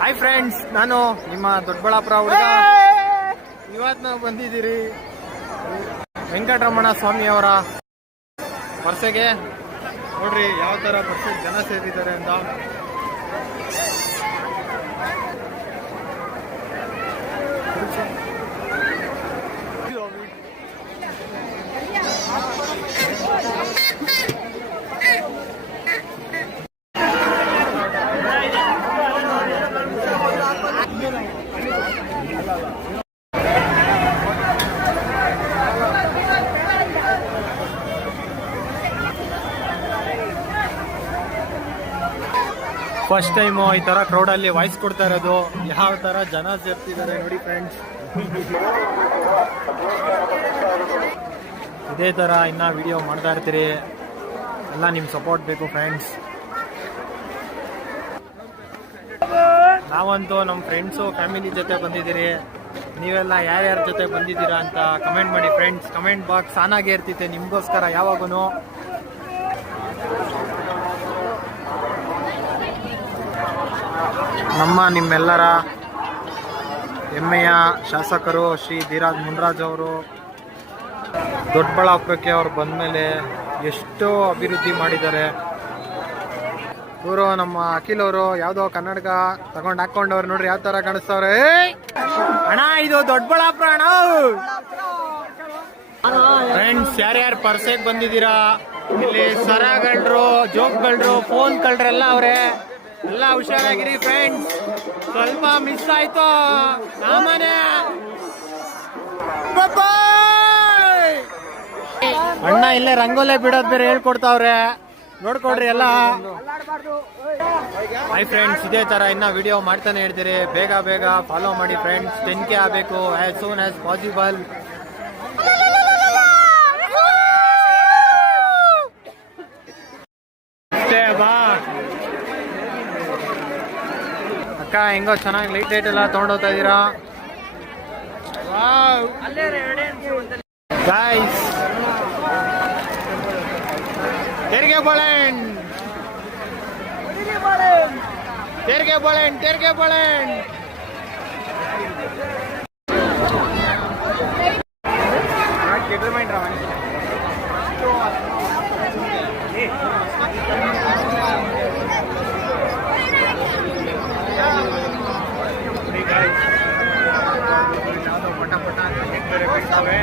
Hi friends, ನಾನು ನಿಮ್ಮ ದೊಡ್ಡಬಳ್ಳಾಪುರ ಹುಡುಗ. ಇವತ್ತು ನಾವು ಬಂದಿದ್ದೀರಿ ವೆಂಕಟರಮಣ ಸ್ವಾಮಿ ಅವರ ವರ್ಷಗೆ. ನೋಡ್ರಿ ಯಾವ ತರ ಪರ್ಸೆಂಟ್ ಜನ ಸೇರಿದ್ದಾರೆ ಅಂತ. ಫಸ್ಟ್ ಟೈಮು ಈ ತರ ಕ್ರೌಡ್ ಅಲ್ಲಿ ವಾಯ್ಸ್ ಕೊಡ್ತಾ ಇರೋದು. ಯಾವ ತರ ಜನ ಸೇರ್ತಿದ್ದಾರೆ ನೋಡಿ ಫ್ರೆಂಡ್ಸ್. ಇದೇ ತರ ಇನ್ನ ವಿಡಿಯೋ ಮಾಡ್ತಾ ಇರ್ತೀರಿ. ಎಲ್ಲ ನಿಮ್ ಸಪೋರ್ಟ್ ಬೇಕು ಫ್ರೆಂಡ್ಸ್. ನಾವಂತೂ ನಮ್ಮ ಫ್ರೆಂಡ್ಸು ಫ್ಯಾಮಿಲಿ ಜೊತೆ ಬಂದಿದ್ದೀರಿ. ನೀವೆಲ್ಲ ಯಾರ್ಯಾರ ಜೊತೆ ಬಂದಿದ್ದೀರಾ ಅಂತ ಕಮೆಂಟ್ ಮಾಡಿ ಫ್ರೆಂಡ್ಸ್. ಕಮೆಂಟ್ ಬಾಕ್ಸ್ ಆನ್ ಆಗೇ ಇರ್ತಿತ್ತೆ ನಿಮ್ಗೋಸ್ಕರ ಯಾವಾಗೂ. ನಿಮ್ಮೆಲ್ಲರ ಹೆಮ್ಮೆಯ ಶಾಸಕರು ಶ್ರೀ ಧೀರಾಜ್ ಮುನ್ರಾಜ್ ಅವರು ದೊಡ್ಡಬಳ್ಳಾಪುರಕ್ಕೆ ಅವ್ರು ಬಂದಮೇಲೆ ಎಷ್ಟೋ ಅಭಿವೃದ್ಧಿ ಮಾಡಿದ್ದಾರೆ ಇವರು. ನಮ್ಮ ಅಖಿಲ್ ಅವರು ಯಾವುದೋ ಕನ್ನಡಕ ತಗೊಂಡು ಹಾಕೊಂಡವ್ರು ನೋಡ್ರಿ ಯಾವ ತರ ಕಾಣಿಸ್ತವ್ರೆ. ಅಣ್ಣ ಇದು ದೊಡ್ಡಬಳ್ಳಾಪುರ ಅಣ್ಣ. ಫ್ರೆಂಡ್ಸ್, ಯಾರ್ಯಾರು ಪರ್ಸೆಗೆ ಬಂದಿದ್ದೀರಾ, ಇಲ್ಲಿ ಸರಗಳ್ರು, ಜೋಕ್ಗಳ್ರು, ಫೋನ್ ಕಳ್ರೆಲ್ಲ ಅವ್ರೆ. ಎಲ್ಲ ಹುಷಾರಾಗಿರಿ ಫ್ರೆಂಡ್ಸ್. ಸ್ವಲ್ಪ ಮಿಸ್ ಆಯ್ತು ಸಾಮಾನ್ಯ. ಅಣ್ಣ ಇಲ್ಲೇ ರಂಗೋಲೆ ಬಿಡೋದ್ ಬೇರೆ ಹೇಳ್ಕೊಡ್ತಾವ್ರೆ, ನೋಡ್ಕೊಡ್ರಿ ಎಲ್ಲ. ಹಾಯ್ ಫ್ರೆಂಡ್ಸ್, ಇದೇ ತರ ಇನ್ನ ವಿಡಿಯೋ ಮಾಡ್ತಾನೆ ಇರ್ತೀರಿ. ಬೇಗ ಬೇಗ ಫಾಲೋ ಮಾಡಿ ಫ್ರೆಂಡ್ಸ್. 10K ಆಗಬೇಕು ಆಸ್ ಸೂನ್ ಆಸ್ ಪಾಸಿಬಲ್. ಬಾ ಅಕ್ಕ, ಹೆಂಗೋ ಚೆನ್ನಾಗಿ ಲೈಟ್ ಎಲ್ಲ ತಗೊಂಡೋಗ್ತಾ ಇದ್ದೀರಾ ಗೈಸ್. ತೆರಿಗೆ ಬಾಳೆಹಣ್ಣು, ತೆರಿಗೆ ಬಾಳೆಹಣ್ಣು, ತೆರಿಗೆ ಬಾಳೆಹಣ್ಣು. ಪಟ ಪಟ ಬೇರೆ ಬಿಡ್ತಾವೆ.